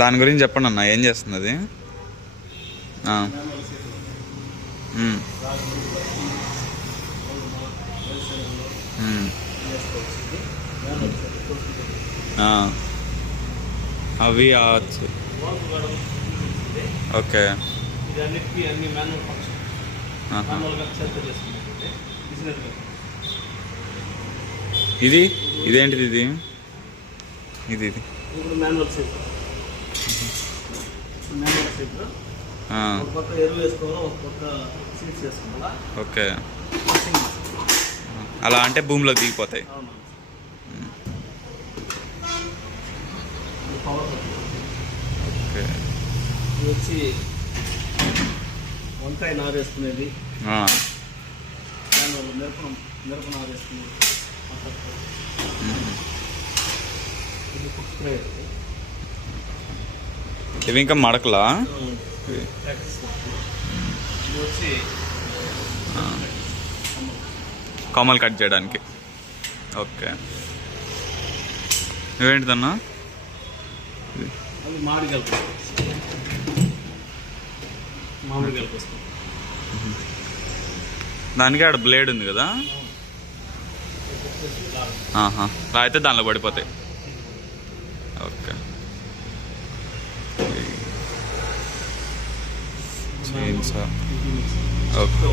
దాని గురించి చెప్పండి అన్న, ఏం చేస్తుంది అది? అవి ఓకే. ఇది ఇదేంటిది? ఇది ఇది ఇది ఓకే. అలా అంటే భూమిలో దిగిపోతాయి. ఓకే. ఇది వచ్చి వంకాయ నారేసుకునేది, మిరప నారేసుకునేది. ఇది కుక్ స్ప్రే. ఇవి ఇంకా మడకలా? ఇది వచ్చి కొమ్మలు కట్ చేయడానికి. ఓకే. ఇవేంటిదన్నా? అది మామిడికాయలు వస్తుంది. దానికి ఆడ బ్లేడ్ ఉంది కదా, అయితే దానిలో పడిపోతాయి. ఓకే. ఓకే.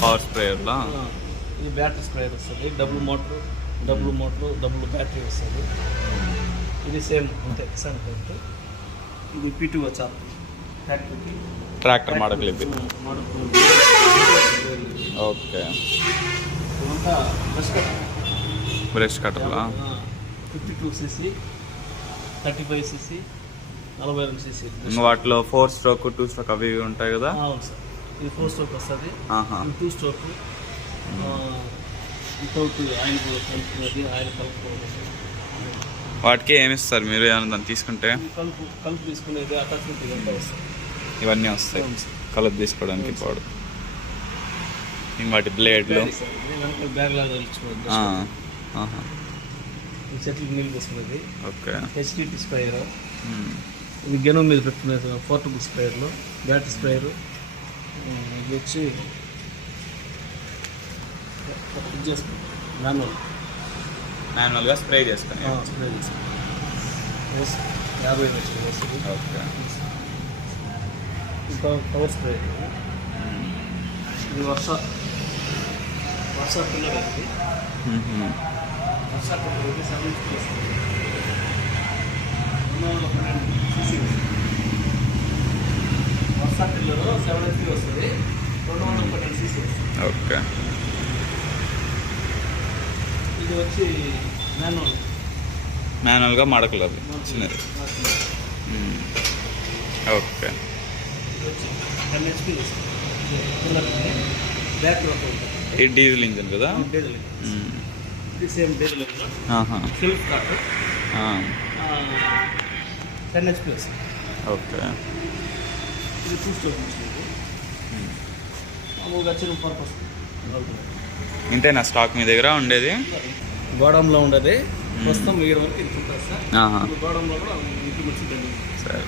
పవర్ స్ప్రేయర్లా ఇది బ్యాటరీ స్ప్రేయర్ వస్తుంది. డబుల్ మోటార్, డబుల్ బ్యాటరీ వస్తుంది. ఇది సేమ్ అంతే కిసాన్ ప్లాంట్. ఇది P2 వచ్చా ట్రాక్టర్ మడకలు ఇవి. ఓకే. బ్రష్ కట్టర్లా 52cc, 35cc, 42cc. వాటిలో 4 స్ట్రోక్ 2 స్ట్రోక్ అవి ఉంటాయి కదా? అవును సార్. ఇది 4 స్ట్రోక్ వస్తుంది, 2 స్ట్రోక్ వితౌట్ ఆయిల్ కలుపుకున్నది, ఆయిల్ కలుపుకోవాలి. వాటికి ఏమిస్తారు మీరు ఏమైనా దాన్ని తీసుకుంటే? కలుపు తీసుకునేది, అటాచ్మెంట్ ఇదంతా వస్తుంది. ఇవన్నీ వస్తాయి కలుపు తీసుకోవడానికి. పాడు వాటి బ్లేడ్లు బ్యాగ్ లాగా ఇచ్చుకోవాలి. చెట్లకి నీళ్ళు తీసుకునేది. ఓకే. HDT sprayer. ఇది గెనం మీద పెట్టుకునేది పోర్టబుల్ స్ప్రేయర్లు, బ్యాటరీ స్ప్రేయర్. ఇది వచ్చి మాన్యువల్గా స్ప్రే చేసుకుని 50 వస్తుంది. ఓకే. ఇంకా పవర్ స్ప్రే. ఇది వర్ష పిల్లర్. వర్ష పిల్లర్ 70 వస్తుంది. 212cc వర్ష పిల్లర్ 70 వస్తుంది. 212cc వస్తుంది. ఓకే. ఇది వచ్చి మాన్యువల్గా మడకలు అవి చిన్నది. ఓకే. ఇది డీజిల్ ఇంజిన్ కదా? సెల్ఫ్ కట్ 10 HP వస్తుంది. ఓకే. ఇది 2 స్ట్రోక్ మామూలుగా చిన్న పర్పస్. ఇంతేనా స్టాక్ మీ దగ్గర ఉండేది? గోడంలో ఉండేది ప్రస్తుతం 7 వరకు ఇది ఉంటుంది సార్. గోడంలో కూడా ఇంటికి వచ్చిందండి. సరే.